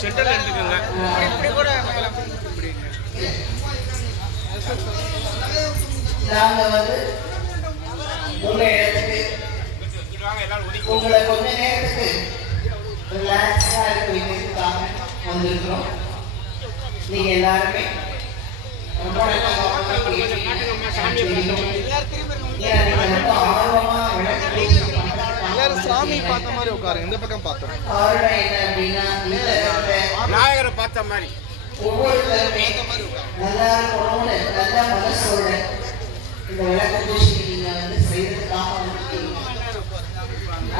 சென்டர்ல எடுத்துக்கோங்க. இப்படி கூட நாங்க வந்து உங்க இடத்துக்கு உங்களை கொஞ்ச நேரத்துக்கு ரிலாக்ஸா இருக்கிறதுக்காக வந்திருக்கிறோம். நீங்க எல்லாருமே ரொம்ப ஆர்வமா எல்லாரும் சாமி பார்த்த மாதிரி உட்காரு. இந்த பக்கம் பார்த்தோம் காரணம் என்ன அப்படின்னா நாயகரை பார்த்த மாதிரி ஒவ்வொருத்தருமே நல்லா இருக்கணும்னு நல்ல மனசோட இந்த விளக்க பூஜைக்கு நீங்க வந்து செய்யறதுக்காக வந்துருக்கீங்க.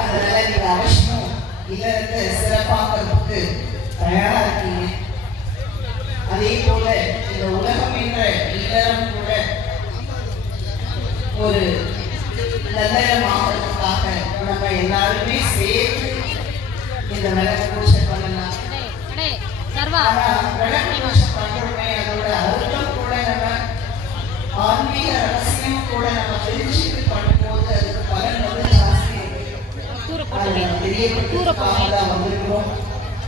அதனால நீங்க அவசியம் இல்லறத்தை சிறப்பாக்கிறதுக்கு தயாரா இருக்கீங்க. அதே போல இந்த உலகம் என்ற இல்லறம் கூட ஒரு நல்லறமாகிறதுக்காக நம்ம எல்லாருமே சேர்த்து இந்த விளக்க பூஜை பண்ணலாம். விளக்க பூஜை பண்றோமே அதோட அர்த்தம் கூட நம்ம ஆன்மீக ரகசியம் கூட நம்ம தெரிஞ்சுட்டு பண்ணும்போது அதுக்கு பலன் வந்து ஜாஸ்தி தெரியப்பட்டிருக்காங்கதான் வந்திருக்கிறோம்.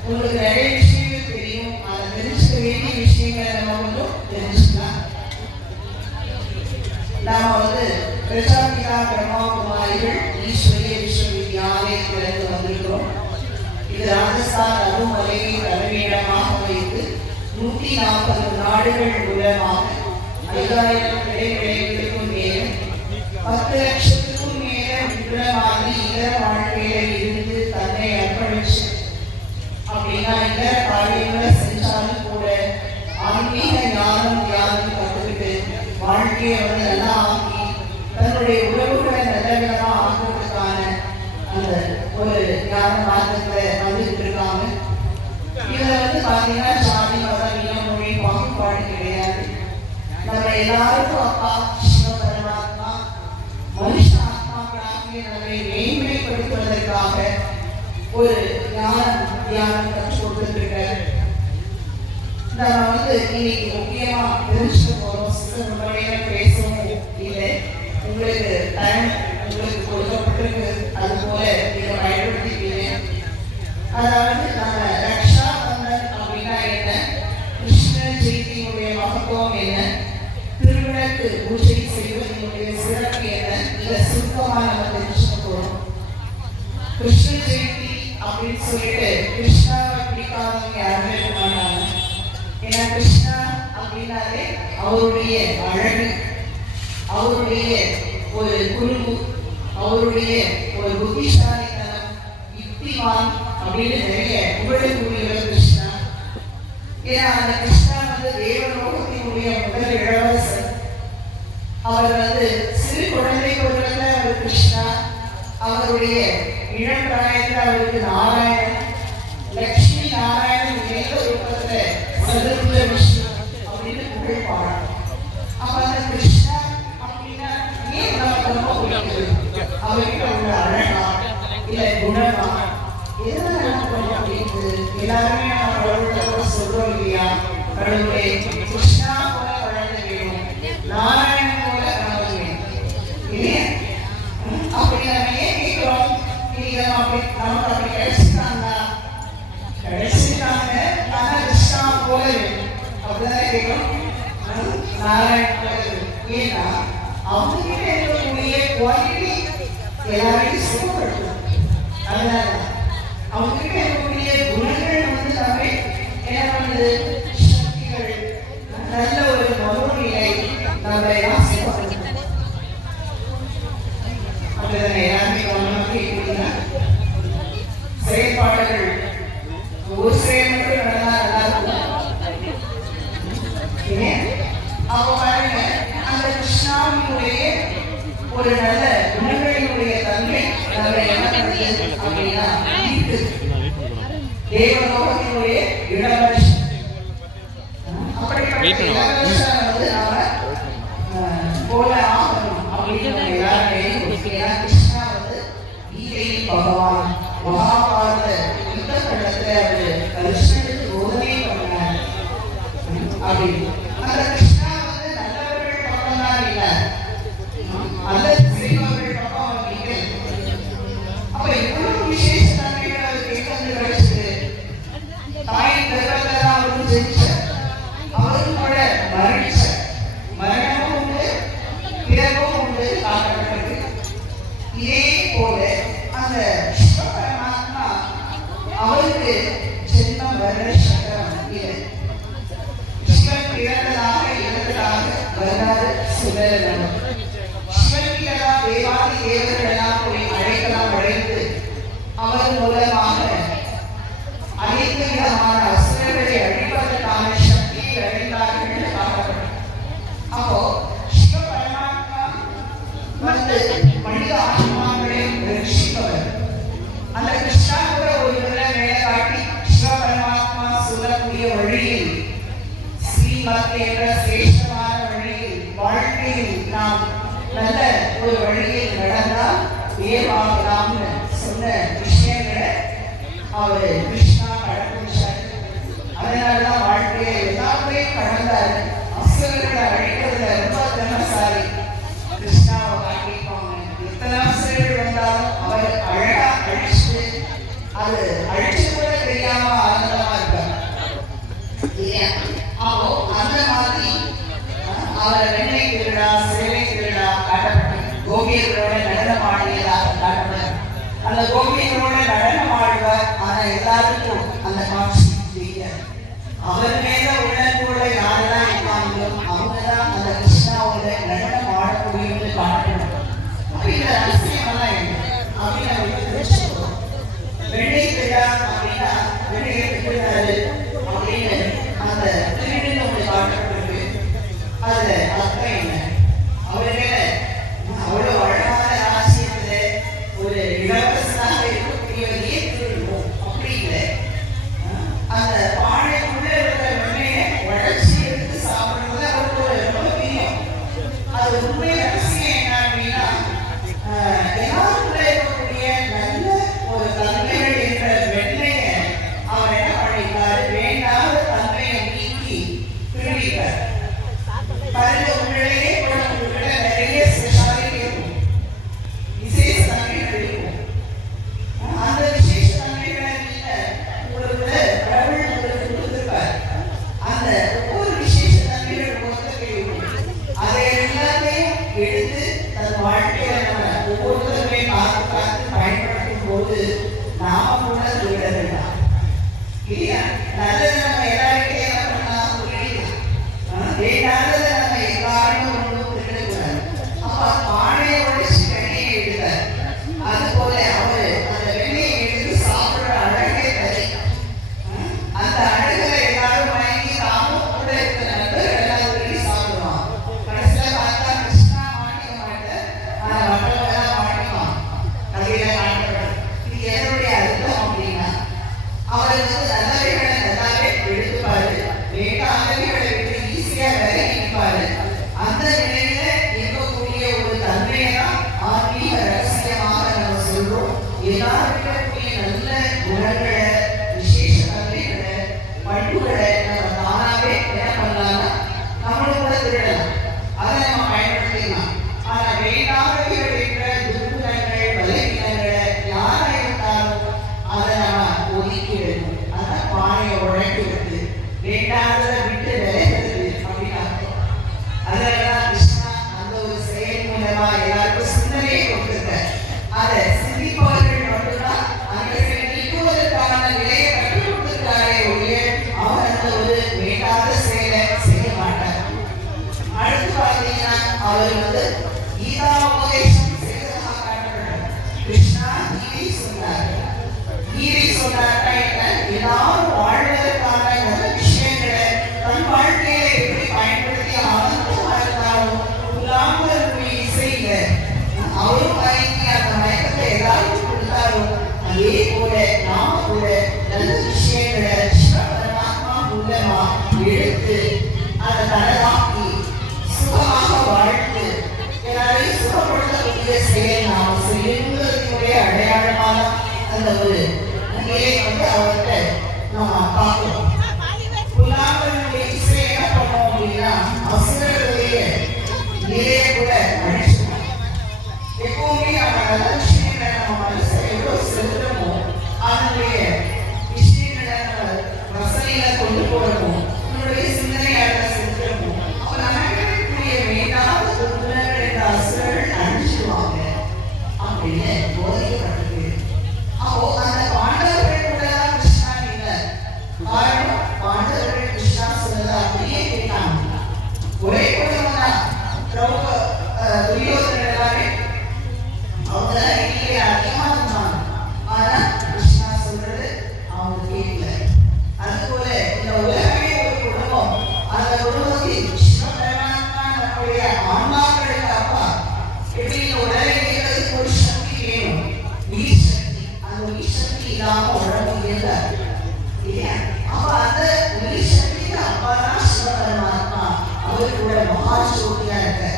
உங்களுக்கு நிறைய விஷயங்கள் தெரியும். அதை தெரிஞ்சுக்க வேண்டிய விஷயங்களை நம்ம கொஞ்சம் தெரிஞ்சுக்கலாம். நாம வந்து பிரஜாபிதா பிரம்மாகுமாரிகள் ஈஸ்வரிய விஸ்வவித்யாலயத்திலிருந்து வந்திருக்கிறோம். இது ராஜஸ்தான் அருமலையை தலைமையிடமாக வைத்து 140 நாடுகள் மூலமாக 5000 இடைவெளிகளுக்கும் மேலும் 10 லட்சத்துக்கும் மேல விபரமாகி இதர வாழ்க்கையில இருந்து தன்னை அர்ப்பணிச்சு அப்படின்னா இதர காரியங்களை செஞ்சாலும் கூட ஆன்மீக ஞானம் தியானம் கற்றுக்கிட்டு வாழ்க்கையை வந்து நல்லா ஆக்கி தன்னுடைய உறவுகளை நல்ல விதமா ஆக்குறதுக்கான அந்த ஒரு ஞான மார்க்கத்தை வந்துட்டு இருக்காங்க. இதுல வந்து பாத்தீங்கன்னா சாதி மதம் இனம் மொழி பாகுபாடு கிடையாது. நம்ம எல்லாருக்கும் அப்பா சிவ பரமாத்மா மனுஷ ஆத்மாக்களாகிய நம்மை மேன்மைப்படுத்துவதற்காக ஒரு ஞானம் தியானம் கற்றுக் கொடுத்துருக்காரு. நம்ம வந்து இன்னைக்கு முக்கியமா தெரிஞ்சுக்க போறோம். சிஸ்டம் முறையில பேசவும் இல்லை, உங்களுக்கு டைம் உங்களுக்கு கொடுக்கப்பட்டிருக்கு. அது போல இதை பயன்படுத்திக்கிறீங்க. அதாவது நம்ம ரக்ஷா பந்தன் அப்படின்னா என்ன, கிருஷ்ண ஜெயந்தியுடைய மகத்துவம் என்ன, திருவிளக்கு பூஜை செய்வதனுடைய சிறப்பு என்ன, இதை சுருக்கமா நம்ம தெரிஞ்சுக்க போறோம். கிருஷ்ண ஜெயந்தி அப்படின்னு சொல்லிட்டு கிருஷ்ணாவை பிடிக்காதவங்க யாருமே இருக்க மாட்டாங்க. ஏன்னா கிருஷ்ணா அப்படின்னாலே அவருடைய அழகு, அவருடைய ஒரு குறும்பு, அவருடைய ஒரு புத்திசாலித்தனம், யுக்திவான் அப்படின்னு நிறைய புகழக்கூடியவர் கிருஷ்ணா. ஏன்னா அந்த கிருஷ்ணா வந்து தேவலோகத்தினுடைய முதல் இளவரசர். அவர் வந்து சிறு குழந்தை பருவத்தில் அவர் கிருஷ்ணா, அவருடைய இளம் பிராயத்தில் அவருக்கு நாராயணன், லட்சுமி நாராயணன் இணைந்த ரூபத்துல சதுர்புஜ விஷ்ணு அப்படின்னு புகழ் பாடணும். அப்ப அந்த கிருஷ்ணா அப்படின்னா ஏன் நமக்கு ரொம்ப பிடிக்குது, அவர்கிட்ட உள்ள அழகா இல்ல குணமா எதனால நமக்கு ரொம்ப பிடிக்குது? எல்லாருமே நம்ம கடவுளை சொல்றோம் இல்லையா, கடவுளே கிருஷ்ணா போல குழந்தை வேணும், நாராயணன் போல கணவன் வேணும். இல்லையா? அப்படி நம்ம ஏன் கேட்கிறோம்? நமக்கு அப்படி கிடைச்சிட்டாங்களா? கிடைச்சிட்டாங்க, ஆனா கிருஷ்ணா போல வேணும் அப்படிதானே கேட்கிறோம். நாராயணன் போல வேணும். ஏன்னா அவங்க கிட்ட இருக்கக்கூடிய குவாலிட்டி எல்லாரையும் சுகப்படுத்தும். அதனால அவங்க கிட்ட இருக்கக்கூடிய குணங்கள் வந்து நம்ம என்ன பண்ணுது, சக்திகள், நல்ல ஒரு மனோநிலை நம்ம எல்லாம் சுகப்படுத்தும். அப்படிதானே எல்லாருமே கவனமா செயல்பாடுகள் ஒரு செயல் மட்டும் நடந்தா நல்லா இருக்கும். அப்போ பாருங்க, அந்த கிருஷ்ணாவினுடைய ஒரு நல்ல குணங்களினுடைய தன்மை நம்மளை என்ன பண்ணுது அப்படின்னா தேவலோகத்தினுடைய இளவரசி. அப்படிப்பட்ட இளவரசனை வந்து நாம போல ஆகணும் அப்படின்னு எல்லாரும் கிருஷ்ணா வந்து கீதையின் பகவான் மகாபாரத யுத்த கட்டத்துல அவரு கிருஷ்ணனுக்கு போதனை பண்ணார் அப்படின்னு. அந்த கிருஷ்ணா வந்து நல்லவர்கள் பக்கம் தான் இல்லை, அல்லது செய்பவர்கள் பக்கம் அவர் இல்லை. அப்ப இவ்வளவு விசேஷ தன்மைகள் அவருக்கு எங்க வந்து கிடைச்சது? தாயின் கர்ப்பத்தை தான் அவருக்கு ஜெயிச்ச, அவரும் கூட மரணிச்ச, மரணமும் உண்டு பிறப்பும் உண்டு காட்டப்பட்டிருக்கு. இதே போல அந்த சிவபரமாத்மா அவருக்கு ஜென்மம் வருட சக்கரம் இல்லை. சிவன் பிறந்ததாக இறந்ததாக வரலாறு சொல்லலாம். சிவனிடம் தேவாதி தேவர்களெல்லாம் போய் அழைக்கலாம், அழைத்து அவர் மூலமாக அனைத்து விதமான அசுரர்களை அழிப்பதற்கான சக்தியை அடைந்தார்கள் என்று காட்டப்பட்டது. அப்போ சிவபரமாத்மா வந்து மனித ஆத்மாக்களை ரட்சிப்பவர். அந்த கிருஷ்ணா கூட ஒரு முறை மேலே காட்டி சிவபரமாத்மா சொல்லக்கூடிய வழியில் ஸ்ரீமத் என்ற சிரேஷ்டமான வழியில் வாழ்க்கையில் நாம் நல்ல ஒரு வழியில் நடந்தால் ஏவாகலாம்னு சொன்ன விஷயங்களை அவர் கிருஷ்ணா கடந்துச்சார். அதனாலதான் வாழ்க்கையை எல்லாமே கடந்தாரு. அசுரர்களை அழிக்கிறதுல ரொம்ப திறமசாலி. கிருஷ்ணாவை காட்டிப்பாங்க. எத்தனை அசுரர்கள் வந்தாலும் அவர் அழகா அழிச்சு அது அழிச்சு கூட தெரியாம ஆனந்தமா இருப்பார். அப்போ அந்த மாதிரி அவரை வெண்ணை திருடா சிறுவை திருடா காட்டப்பட்டு கோபியர்களோட நடனம் ஆடியதாக காட்டப்பட்டு அந்த கோபியர்களோட நடனம் ஆடுவார். ஆனா எல்லாருக்கும் அந்த காட்சி தெரியாது. அவர் மேல உணர்வோட யாரெல்லாம் இருக்காங்களோ அவங்கதான் அந்த கிருஷ்ணாவோட நடனம் ஆடக்கூடியவங்க காட்டப்படும். அப்ப இந்த ரகசியமெல்லாம் என்ன அப்படின்னு அவருக்கு தெரிஞ்சுக்கணும். வெண்ணை திருடா அப்படின்னா வெண்ணையை திருடாரு அப்படின்னு அந்த திருடுன்னு ஒன்று காட்டப்பட்டிருக்கு. அதுல அர்த்தம் என்ன? அவர்கள அவ்வளவு அழகான ராசியத்துல ஒரு இளவரசனாக இருக்கக்கூடியவர் ஏன் திருடுவோம் அப்படி இல்லை. அந்த பானைக்குள்ள இருக்கிற வெண்ணையை வளர்ச்சி எடுத்து சாப்பிடுறது அவருக்கு ஒரு ரொம்ப பிரியம். அது உண்மை ரகசியம் என்ன அப்படின்னா எல்லாருக்குள்ள இருக்கக்கூடிய நல்ல ஒரு தன்மைகள் என்ற வெண்ணையை அவர் என்ன பண்ணிட்டாரு, வேண்டாத தன்மையை நீக்கி திருடிட்டார். பாருங்க, உண்மையிலேயே உங்ககிட்ட நிறைய ஸ்பெஷாலிட்டி இருக்கும், விசேஷ தன்மைகள் இருக்கும். அந்த விசேஷ தன்மைகளை நீங்க உங்களுக்கு கடவுள் உங்களுக்கு கொடுத்திருப்பார். அந்த ஒவ்வொரு விசேஷ தன்மைகள் பொறுத்தவரைக்கும் அதை எல்லாத்தையும் எடுத்து தன் வாழ்க்கையில நம்ம ஒவ்வொருத்தருமே பார்த்து பார்த்து பயன்படுத்தும் போது நாம கூட விட வேண்டாம் இல்லையா? நல்லது நம்ம எல்லாருக்கே என்ன பண்ணலாம், புரியுது. வேண்டாததை நம்ம எல்லாரும் ஒன்றும் திருடக்கூடாது. அப்ப பானையை உடைச்சு வெண்ணையை எடுத்தார். அது போல அவரு அந்த வெண்ணையை எடுத்து சாப்பிடுற அழகே தனி. அந்த அழகுல எல்லாரும் வாங்கி நாமும் கூட இருக்கிற நண்பர்கள் எல்லாம் விரும்பி சாப்பிடுவான். கடைசியில பார்த்தா கிருஷ்ணா மாட்டிக்க மாட்டேன், ஆனா மற்றவங்க எல்லாம் மாட்டிக்குவான். அதையில காட்டப்படும். இது எதனுடைய அர்த்தம் அப்படின்னா அவர் வந்து நல்லவைகளை நல்லாவே எடுத்துப்பாரு, வேண்டாதவைகளை விட்டு ஈஸியா விலகி நிற்பாரு. அந்த நிலையில இருக்கக்கூடிய ஒரு தன்மையை தான் ஆன்மீக ரகசியமாக நம்ம சொல்றோம். எல்லாரும் இருக்கக்கூடிய நல்ல குணங்களை விசேஷ தன்மைகளை பண்புகளை நம்ம தானாவே என்ன பண்ணலாம்னா நம்மளும் கூட திருடலாம், அதை நம்ம பயன்படுத்திக்கலாம். ஆனா வேண்டாதவைகள் இருக்கிற துர்குணங்கள் பலவீனங்களை யாரா இருந்தாலும் அதை நம்ம ஒதுக்கி எடுக்கணும். அதான் பானையை உழைக்கி விட்டு வேண்டாததை விட்டு விளையாடுறது அப்படின்னு அர்த்தம். அதனாலதான் கிருஷ்ணா அந்த ஒரு செயல் மூலமா எல்லாருக்கும் சிந்தனையை கொடுத்திருக்கார். அதை சிந்திப்பவர்கள் மட்டும்தான் அந்த நீக்குவதற்கான நிலையை கற்றுக் கொடுத்திருக்காரே ஒழிய அவர் அந்த ஒரு வேண்டாத செயலை செய்ய மாட்டார். அடுத்து பார்த்தீங்கன்னா அவர் வந்து கீதா உபதேசம் செய்ததாக காட்டப்பட்டார். கிருஷ்ணா கீதை சொன்னார். கீதை சொன்னாக்கா என்ன, எல்லாரும் வாழ்வதற்கான நல்ல விஷயங்களை தன் வாழ்க்கையில எப்படி பயன்படுத்தி ஆனந்தமா இருந்தாலும் புல்லாங்குழல் இசையில அவரும் மயங்கி அந்த மயக்கத்தை எல்லாருக்கும் கொடுத்தாலும் அதே போல நாம கூட நல்ல விஷயங்களை பரமாத்மா மூலமா எடுத்து அதை தனதாக்கி சுகமாக வாழ்ந்து எல்லாரையும் சுகப்படுத்தக்கூடிய செயல் நாம் செய்யுங்கிறதுடைய அடையாளமான அந்த ஒரு நிலையை அவர்கிட்ட நம்ம பார்க்கிறோம். புல்லாங்குழலுடைய இசை என்ன பண்ணோம் அப்படின்னா அசுரர்களுடைய நிலையை கூட அழிச்சிடும். எப்பவுமே நம்ம நல்ல விஷயங்களை நம்ம மனசை எவ்வளவு செலுத்துறோமோ அதனுடைய விஷயங்களை நம்ம ரசனையில கொண்டு போறோமோ நம்மளுடைய சிந்தனையாளரை செலுத்துறோமோ அப்ப நமக்குரிய வேண்டாத துன்பங்கள் என்ற அசுரர்கள் அழிச்சிடுவாங்க அப்படின்னு போதிக்கப்பட்டிருக்கு. அப்போ அந்த பாண்டவர்கள் கூட தான் கிருஷ்ணா இல்லை. காரணம் பாண்டவர்கள் கிருஷ்ணா சொன்னதை அப்படியே கேட்டாங்க. ஒரே குடும்பம் தான் துரியோதனன் எல்லாமே அவங்க இல்லையே அதிகமா இருந்தாங்க. ஆனா கிருஷ்ணா சொல்றது அவங்க கேட்கல. அதுபோல இந்த உலகமே ஒரு குடும்பம். அந்த குடும்பத்தில் கிருஷ்ண பரமாத்மா நம்முடைய ஆன்மாக்களுக்கு அப்பா. எப்படி இந்த உலகை இயக்கிறதுக்கு ஒரு சக்தி வேணும், உயிர் சக்தி. அந்த உயிர் சக்தி இல்லாம உடம்பு இயங்காது இல்லையா? அப்ப அந்த உயிர் சக்திக்கு அப்பா தான் சிவ பரமாத்மா. அவர் கூட மகாஜோதியா இருக்க.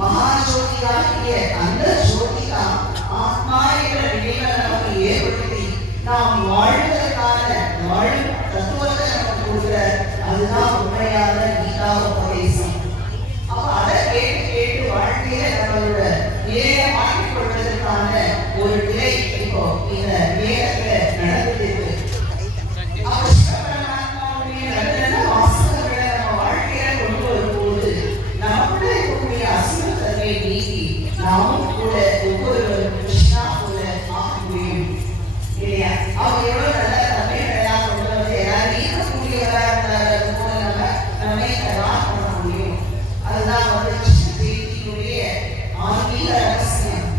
மகாஜோதியாகிய அந்த ஜோதிகா ஆத்மா என்ற நிலையை நமக்கு ஏற்படுத்தி நாம் வாழ்வதற்கான வாழும் தத்துவத்தை நமக்கு கொடுக்கிற அதுதான் உண்மையான கீதா உபதேசம். அப்ப அதை கேட்டு கேட்டு வாழ்க்கையில நம்மளோட நிலையை மாற்றிக் கொள்வதற்கான ஒரு நிலை இப்போ இந்த நேரத்துல நடந்துட்டு இருக்கு. அப்ப சிவபரமாத்மாவுடைய நல்ல வாசகங்களை நம்ம வாழ்க்கையில கொண்டு வரும்போது நமக்குள்ள இருக்கக்கூடிய அசுரத்தன்மை நீக்கி நாமும் கூட ஒவ்வொருவரும் கிருஷ்ணா போல ஆக முடியும் இல்லையா? அவங்க எவ்வளவு நல்ல தன்மைகளா கொண்டு வந்து எல்லாரும் ஈர்க்கக்கூடியவரா இருந்தாரு. அது போல நம்மை தயார் பண்ண முடியும். அதுதான் கிருஷ்ண ஜெயந்தியுடைய ஆன்மீக ரகசியம்.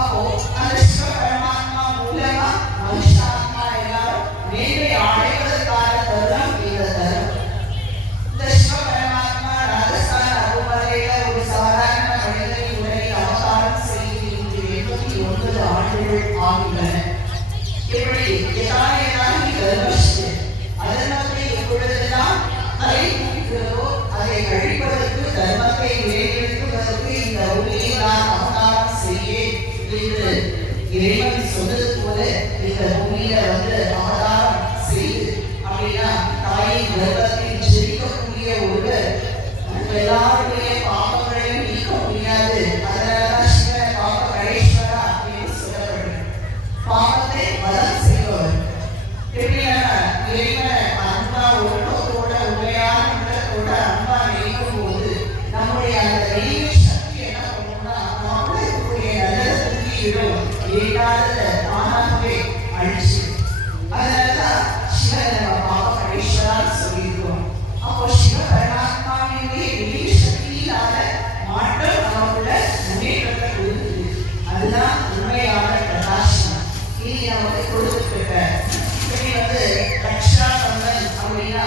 அப்போ அந்த சிவ பரமாத்மா மூலமா மனுஷாத்மா எல்லாரும் மேலே அடைவதற்கான தருணம் இந்த தருணம். இந்த சிவ பரமாத்மா ராஜஸ்தான் அருமலையில ஒரு சாதாரண மனிதனின் உடலில் அவதாரம் செய்து இன்று 89 ஆண்டுகள் ஆகின்றன. இப்படி எதாயனாகி தர்மஸ்து அதர்மத்தை எப்பொழுதெல்லாம் தலை தூக்கிறதோ அதை கழிப்பதற்கு தர்மத்தை நிலைநிறுத்துவதற்கு இந்த பூமியில் நான் அவதாரம் செய்யேன் என்று இறைவன் சொன்னது போல இந்த பூமியில அவதாரம் செய்து அப்படின்னா தாயின் கர்ப்பத்தில் ஜெயிக்கக்கூடிய ஒருவர் எல்லாருடைய பாவங்களையும் நீக்க முடியாது. அதனாலதான் சிவ பாப கணேஸ்வரா அப்படின்னு சொல்லப்படுது. பாவத்தை வதம் செய்பவர். எப்படின்னா இறைவனை அன்பா ஒழுக்கத்தோட உண்மையான உள்ளத்தோட அன்பா நினைக்கும் போது நம்முடைய அந்த தெய்வ சக்தி என்ன பண்ணும்னா நமக்குள்ள இருக்கக்கூடிய நல்ல தூக்கிடும் ஏகாத தானாகவே அழிச்சு. அதனாலதான் சிவன் நம்ம பாப கணேஸ்வரான்னு சொல்லியிருக்கோம். அப்போ சிவ பரமாத்மாவினுடைய தெய்வ சக்தியினால மாற்றம் நமக்குள்ள முன்னேற்றத்தை கொடுக்குது. அதுதான் உண்மையான பிரகாசம். இனி நமக்கு கொடுத்துருக்க ரக்ஷா பந்தன் அப்படின்னா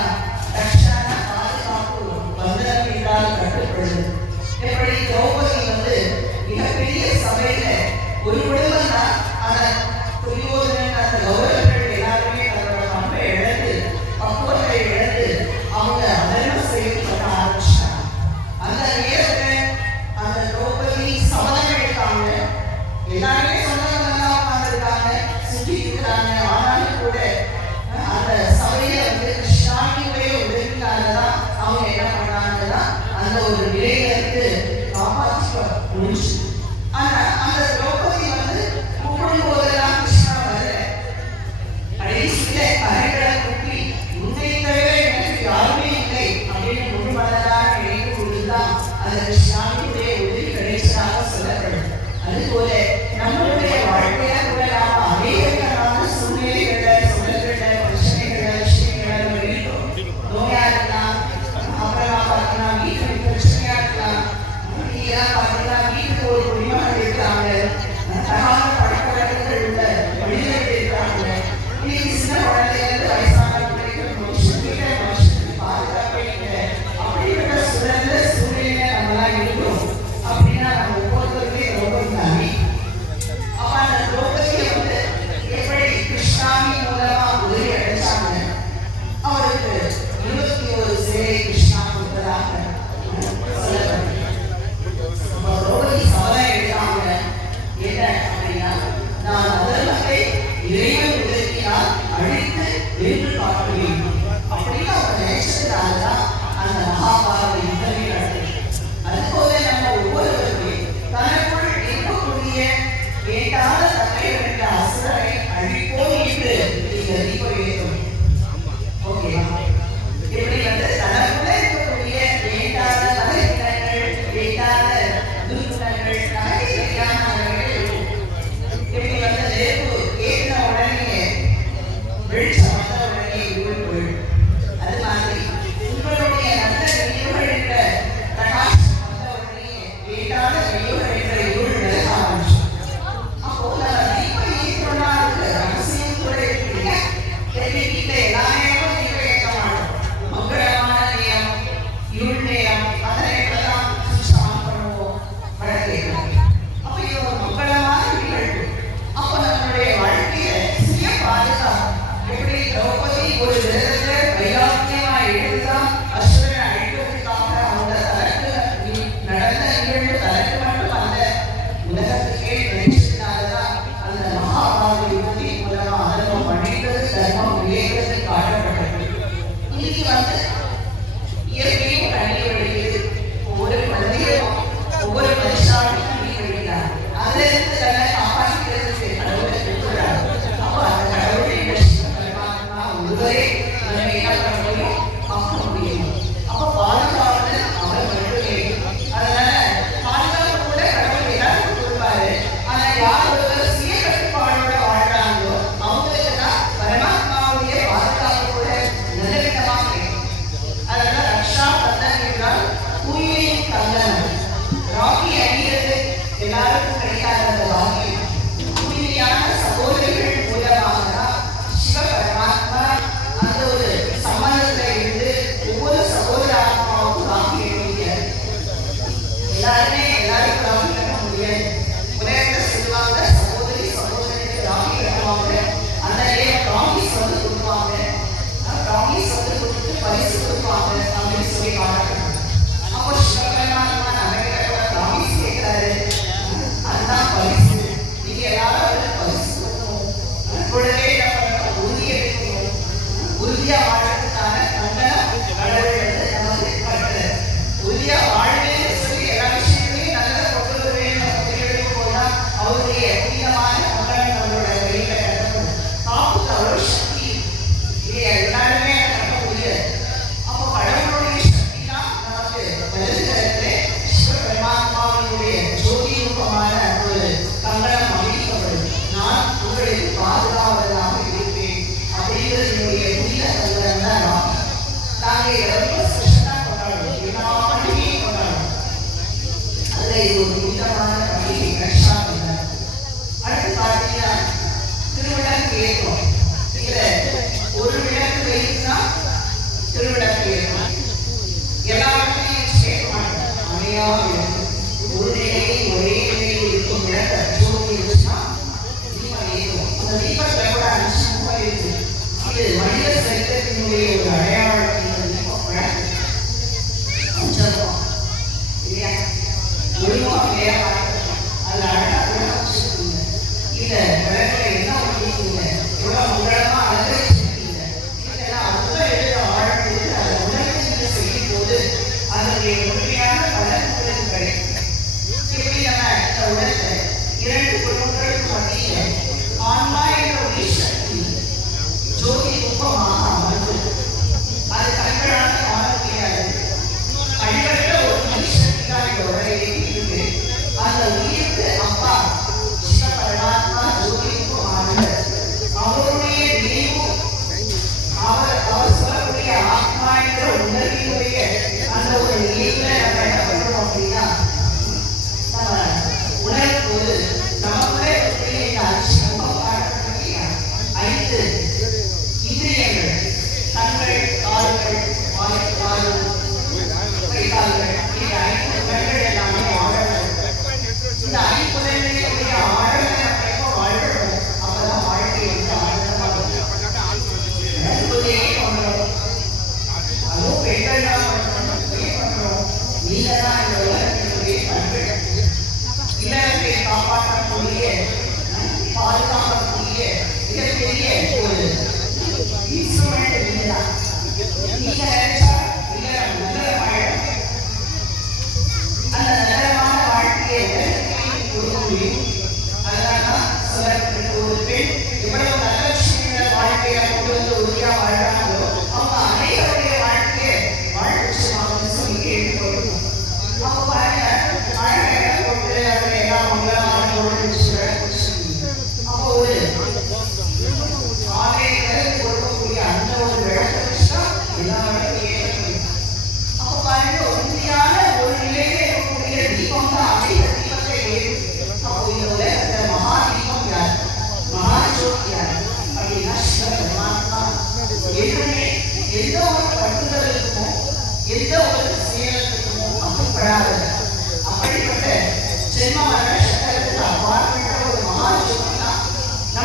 ரக்ஷான பாதுகாப்பு, பந்தன் என்றால் கட்டுப்படுது. எப்படி திரௌபதி மிகப்பெரிய சபையில ஒரு குடும்பம் தான். ஆனா துரியோதனன் அந்த கௌரவர்கள் எல்லாருமே தன்னோட பண்பை இழந்து பக்குவத்தை இழந்து அவங்க அதர்ம செயல் பண்ண ஆரம்பிச்சாங்க. இறைவன் உதவியால் அழித்து வென்று காட்ட வேண்டும் அப்படின்னு அவர் நினைச்சதுனாலதான் அந்த மகாபாரத யுத்தமே நடந்தது. அதுபோல நம்ம ஒவ்வொருவருமே தனக்குள் இருக்கக்கூடிய வேண்டாத தன்மை என்ற அசுரரை அழிப்போம் என்று இந்த தீபம் ஏற்றும். ஓகேவா? இப்படி தனக்குள்ள இருக்கக்கூடிய வேண்டாத தலைப்பினங்கள், வேண்டாத துர்குணங்கள், நமக்கு தெரியாமல் இப்படி நெருப்பு ஏற்றின உடனே வெளிச்சம் வந்த உடனே இருள். அது மாதிரி உங்களுடைய நல்ல நினைவுகள் என்ற பிரகாசம் வந்த உடனே வேண்டாத நினைவுகள் என்ற இருள் விலக ஆரம்பிச்சு. அப்போ நம்ம தீபம் ஏற்றோம்னா அதுக்கு ரகசியம் கூட இருக்கு. வீட்டில் எல்லா நேரமும் தீபம் ஏற்ற மாட்டோம். மங்களமான நேரம், இருள் நேரம், அந்த நேரத்தான் சுவிட்ச் ஆன் பண்ணுவோம், வழக்கேற்கும். அப்போ இது ஒரு மங்களமான நிகழ்வு. அப்போ நம்மளுடைய வாழ்க்கையில சுய பாதுகாப்பு எப்படி திரௌபதி ஒரு விரதத்தை வைராக்கியமா எழுதுதான் அசுரனை அழிப்பதற்காக அந்த தனக்கு நடந்த நிகழ்வு தனக்கு மட்டும் அந்த உலகத்துக்கே நினைச்சதுனாலதான் அந்த மகாபாரத யுத்தத்தின் மூலமா அதர்மம் அழித்தது, தர்மம் விளைகிறது காட்டப்பட்டது. இன்னைக்கு இயற்கையும் கண்ணீர் வடிக்கிறது. ஒவ்வொரு குழந்தையும் ஒவ்வொரு மனுஷாலும் கண்ணீர் வடிக்கிறார். அதுல இருந்து தன்னை காப்பாற்றிக்கிறதுக்கு கடவுளை கொடுக்கிறார். அப்போ அந்த கடவுளை பரமாத்மா ஒருவரே நம்ம என்ன பண்ண முடியும், பார்க்க முடியும். அப்போ பாதுகாவலர் அவர் மட்டுமே. அதனால பாதுகாப்பு கூட கடவுள் எல்லாருக்கும் கொடுப்பாரு. ஆனா யார் ஒருவர் சுய கட்டுப்பாடோட வாழ்றாங்களோ அவங்களுக்கு தான் பரமாத்மாவுடைய பாதுகாப்பு கூட நிலவிடமா கிடைக்கும். அதனால ரக்ஷா பந்தன் என்றால் தூய்மையின் கங்கணம். ராக்கி அணிகிறது எல்லாருக்கும் கிடைக்காத அந்த ராக்கி தூய்மையான சகோதரிகள் மூலமாக தான் சிவ பரமாத்மா அந்த ஒரு சம்பந்தத்துல இருந்து ஒவ்வொரு சகோதர ஆத்மாவுக்கும் ராக்கி அணிகிறார். எல்லாருமே எல்லாருக்கும் ராக்கி கட்ட முடியாது. உலகத்துல சொல்லுவாங்க சகோதரி சகோதரிக்கு ராக்கி கட்டுவாங்க. அந்த நேரம் ராக்கிஸ் கொடுப்பாங்க. ராக்கிஸ் கொடுத்து பரிசு கொடுப்பாங்க அப்படின்னு சொல்லி காட்டுறாங்க. அப்போ சிவபெருமாத்மா நமக்கு ராக்கிஸ் கேட்கிறாரு, அதுதான் பரிசு. நீங்க எல்லாரும் பரிசு கொடுக்கணும். கூடவே என்ன பண்ணணும், உறுதி எடுக்கணும். உறுதியா வாழ்றதுக்கான கண்டனம் கடவுள் நமக்கு கட்டளை. உறுதியா வாழ்வேன்னு சொல்லி எல்லா விஷயங்களையும் நல்லதை கொண்டு வருவேன் முடிவெடுக்கும் போதுதான் அவருடைய புனிதமான கண்டனம் நம்மளோட கையில கட்டப்படும். காப்புக்கு அவ்வளவு சக்தி இல்லையா, எல்லாருமே கட்ட முடியாது. அப்போ கடவுளுடைய சக்தி தான் நமக்கு வருகிறதுல சிவபெருமாத்மாவினுடைய ஜோதி ரூபமான ஒரு கங்கணம் அமைக்கப்படும். நான் உங்களுக்கு பாதுகாவலராக இருப்பேன் அப்படிங்கிறது என்னுடைய புனித கங்கணம் தான். நாங்கள் ரொம்ப ஸ்பெஷலாக கொண்டாடுவோம், எல்லா பண்டிகையும் கொண்டாடுவோம். அதில் இது ஒரு புனிதமான பண்டிகை ரக்ஷா பந்தன். அடுத்து பார்த்தீங்கன்னா திருவிழாக்கு ஏற்கும். இதில் ஒரு விளக்கு வைத்துனா திருவிழாக்கு ஏற்கும். எல்லா இடத்துலையும் சேர்க்க மாட்டோம். அமையா விளக்கு ஒரு நிலையில் ஒரே நிலையில் இருக்கும் விளக்க ஜோதி இருந்துச்சுன்னா தீபம் ஏற்றும். அந்த தீபத்தில் கூட அனுஷ்டமாக இருக்கு. இது மனித சரித்திரத்தினுடைய ஒரு அடையாளம். இந்த தீபம் விளக்கு அஞ்சம் இல்லையா, ஒழுங்காக வேற அதில் அழகாக விளக்கம் வச்சுருக்கீங்க. இந்த விளக்கில் என்ன ஒட்டிருக்கீங்க,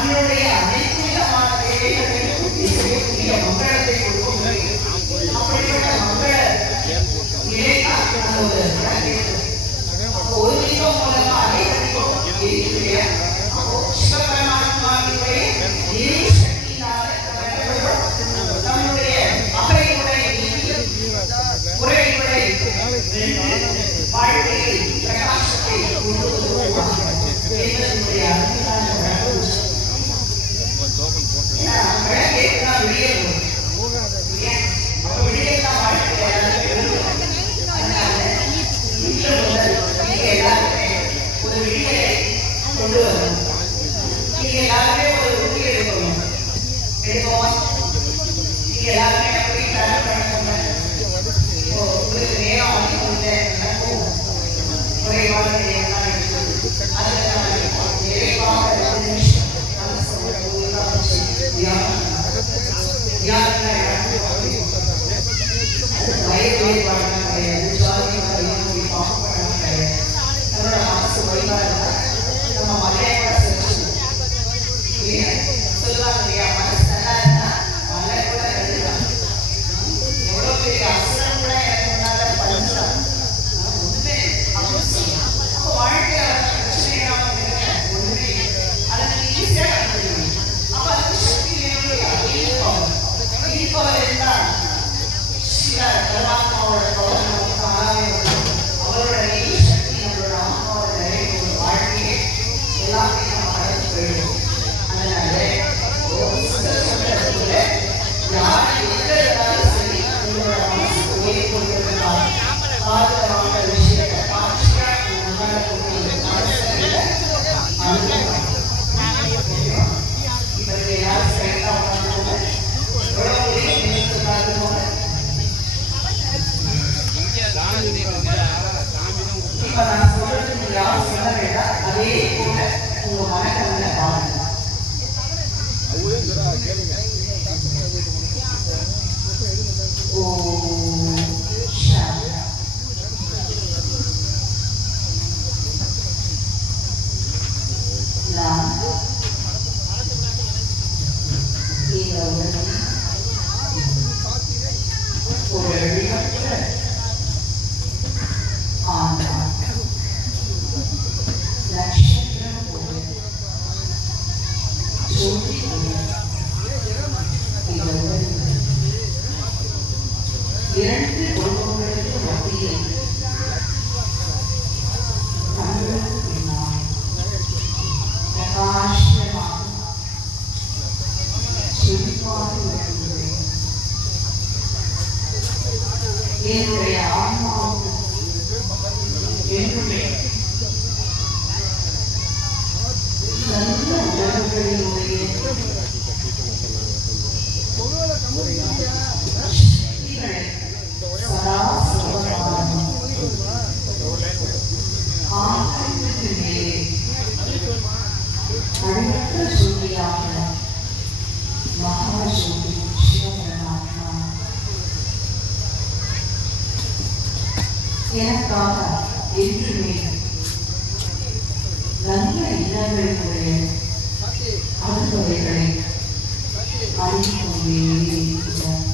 நம்மளுடைய அனைத்து விதமான தேவைகளையும் பூர்த்தி செய்யக்கூடிய மங்களத்தை கொடுக்கும். அப்படிப்பட்ட மங்கள நிலைதான் அந்த ஒரு விளக்கு. அப்போ ஒரு தீபம் மூலமா அநேக தீபம் இருக்கிற அப்போ சிவபெருமானுடைய நீர் சக்தியினால நம்முடைய அபரையுடைய குறைகளை வாழ்க்கையில் பிரகாசத்தை கொண்டு வருவார் என்பதனுடைய அருமையான விளக்கு. விளக்கேற்றால் வெளியேறும். அப்போ வெளியேற்றால் வாழ்க்கையில் அதனால இன்று முதல் நீங்க எல்லாருமே ஒரு விடியலை கொண்டு வரணும். நீங்க எல்லாருமே ஒரு உறுதி எடுக்கணும். எடுப்போம். நீங்க எல்லாருமே எப்படி தயார் பண்ணணும். உங்களுக்கு நேரம் அதிகம் எனக்கும் குறைவான நேரம் தான் இருக்குது. அதனால நிறைவாக 2 நிமிஷம் வயது வேறுபாடு கிடையாது. ஜாதி வயது பாகுபாடு கிடையாது. நம்மளோட மனசு வழிபாடு நம்ம மலையோட சொல்லுவாங்க இல்லையா, மனசு நல்லா இருந்தா மலை கூட கருதுதான். எவ்வளவு பெரிய அசுரம் கூட எனக்கு முன்னால பழுதுதான். ஒண்ணுமே அப்போ வாழ்க்கையில பிரச்சனை இல்லாம இருக்க ஒண்ணுமே அதை நீங்க ஈஸியா கண்டுபிடிக்கணும். அப்ப அதுக்கு சக்தி வேணும். ஈர்ப்பவர் இருந்தால் சில பரமாத்மாவோட பவர் நமக்கு தானாவே வரும். அவரோட நெய் சக்தி நம்மளோட ஆத்மாவோட நிறைய வாழ்க்கையை எல்லாத்தையும் நம்ம கடந்து போயிடும். அதனால சொல்றதுக்குள்ள யார் எந்த இருந்தாலும் சரி உங்களோட மனசுக்கு ஓய்வு கொடுத்திருந்தால் பார்த்த வாங்க விஷயத்தை காட்சியா முன்னாடி அனுபவம். இப்ப யாரும் சரியா உட்கார்ந்து எவ்வளவு நினைத்து பார்க்கணும். இப்ப நான் சொல்றது நீங்க யாரும் சொல்ல வேண்டாம். அதே போல உங்க மனக்கண்ணில் பாருங்க. இரண்டு குடும்பங்களுக்கு மத்தியில் கண்களுக்கு பின்னால் பிரகாசமாக சுழிப்பாக இருக்கிறேன். என்னுடைய ஆன்மாவுக்கு என்னுடைய நல்ல உணர்வுகளினுடைய எனக்காக என்றுமே நல்ல இல்லங்களுடைய அனுபவங்களை அறிந்துகொண்டே இருக்கிறார்.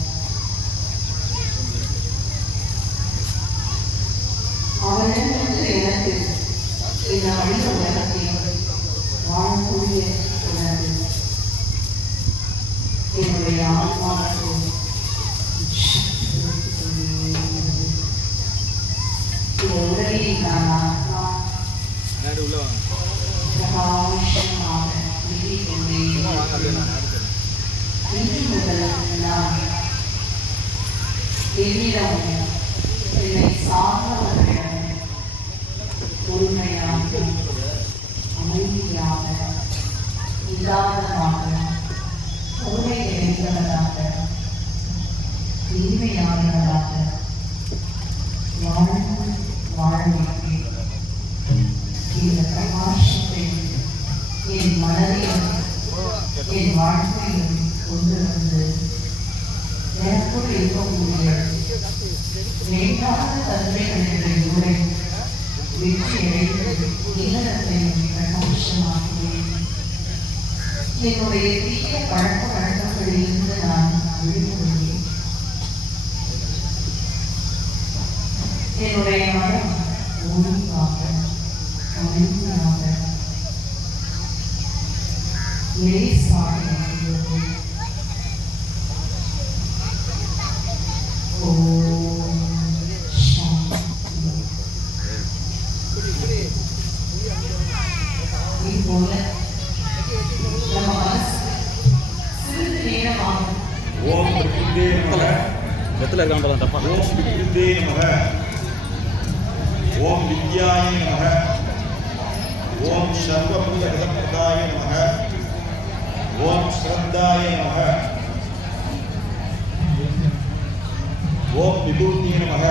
அவரிடமிருந்து எனக்கு இந்த அழிந்த உலகத்தில் வாழக்கூடிய உணர்வு என்னுடைய ஆன்மாவுக்கு இந்த உலகில் நான் ஆத்மா பிரகாசமாக விழிக்கொண்டே இன்று முதல் நான் என்னிடம் என்னை சார்ந்தவர்களிடம் பொறுமையாக அமைதியாக நிதானமாக பொறுமை நிறைந்தவராக இனிமையானவராக வாழ்க்கை இந்த பிரகாசத்தை என் மனதிலும் என் வாழ்க்கையிலும் கொண்டு வந்து எனக்குள் இருக்கக்கூடிய வேண்டாத தன்மைகளின் உரை வெற்றியடைந்து இல்லறத்தை பிரகாசமாக்குவேன். என்னுடைய தீய பழக்க வழக்கங்களிலிருந்து நான் விழிப்புறேன். என்னுடைய மனம் ஒழுங்காக அமைதியாக லேசாக இருக்கிறது. ஓம் சாந்தி. இதுபோல நம்ம மனசு சிறிது நேரமாகும். ஓம் விக்ருதே நமக. ஓம் விக்ருதே நமக. ஓம் வித்யாய நமக. ஓம் சர்வபூதகதப்பிரதாய நமக. ஓம் ஸ்ரத்தாய நமக. ஓம் விபூதியே நமக.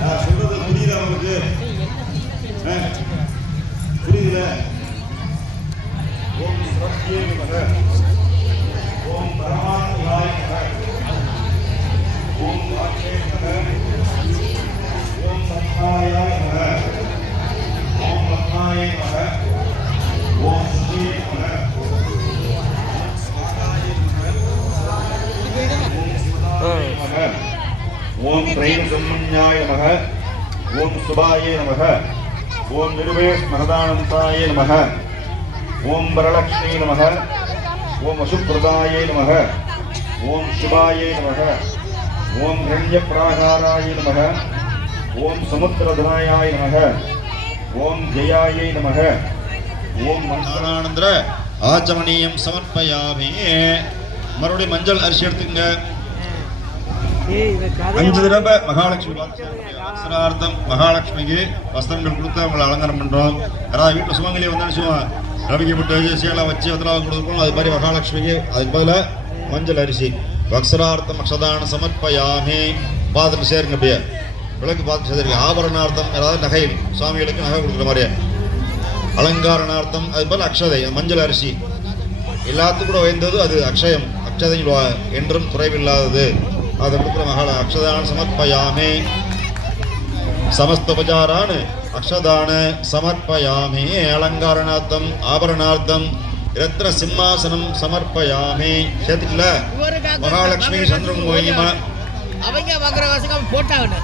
நான் சொல்றது புரியுதா உங்களுக்கு? புரியுதுல? ஓம் ஸ்ரத்தே நமக. ஓம் பரமாத்மாய நமக. ஓம் வாச்சே நமக. ஓம் சத்தாய நமக. ஓம் பத்மாய நமக. ஓம் சுதே நமக. ஓம் த்ரைம் சம்மன்யாய நமக. ஓம் சுபாயே நமக. ஓம் நிருபேஷ் மகதானந்தாய நமக. ஓம் வரலக்ஷ்மீ நமக. ஓம் அசுப்ரதாயே நமக. ஓம் சிவாயே நமக. ஓம் ரண்யப்ராகாராய நமக. ஓம் சமுத்திரதனாயாய நமக. ஓம் ஜெயாயை நமக. ஓம் மந்தானந்திர ஆச்சமணியம் சமர்ப்பயாமி. மறுபடியும் மஞ்சள் அரிசி எடுத்துங்க. 5 தடவை மகாலட்சுமி வஸ்திரார்த்தம் மகாலட்சுமிக்கு வஸ்திரங்கள் கொடுத்து அவங்களை அலங்காரம் பண்றோம். யாராவது வீட்டில் சுமங்கலியை வந்து நினைச்சுவோம் ரவிக்கு விட்டு வச்சு சேலை வச்சு வஸ்திரம் கொடுக்கணும். அது மாதிரி மகாலட்சுமிக்கு அதுக்கு பதிலாக மஞ்சள் அரிசி வக்ஸரார்த்தம் அக்ஷதான சமர்ப்பயாமி. பாதத்தில் சேருங்க. அப்படியே விளக்கு பார்த்து சேர்த்துருக்கு. ஆபரணார்த்தம் ஏதாவது நகை சுவாமிகளுக்கு நகை கொடுக்குற மாதிரியே. அலங்காரணார்த்தம் அது போல் அக்ஷதை மஞ்சள் அரிசி எல்லாத்துக்கும் கூட உயர்ந்தது அது அக்ஷயம். அக்ஷதை என்றும் குறைவில்லாதது. அதை கொடுக்குற மகள அக்ஷதான சமர்ப்பயாமி. சமஸ்தோபச்சாரான அக்ஷதான சமர்ப்பயாமி. அலங்காரணார்த்தம் ஆபரணார்த்தம் ரத்ன சிம்மாசனம் சமர்ப்பயாமி. சேர்த்துக்கல மகாலட்சுமி சந்திரன் கோயிமா அவங்க வாங்குற வாசகம் போட்டாங்க.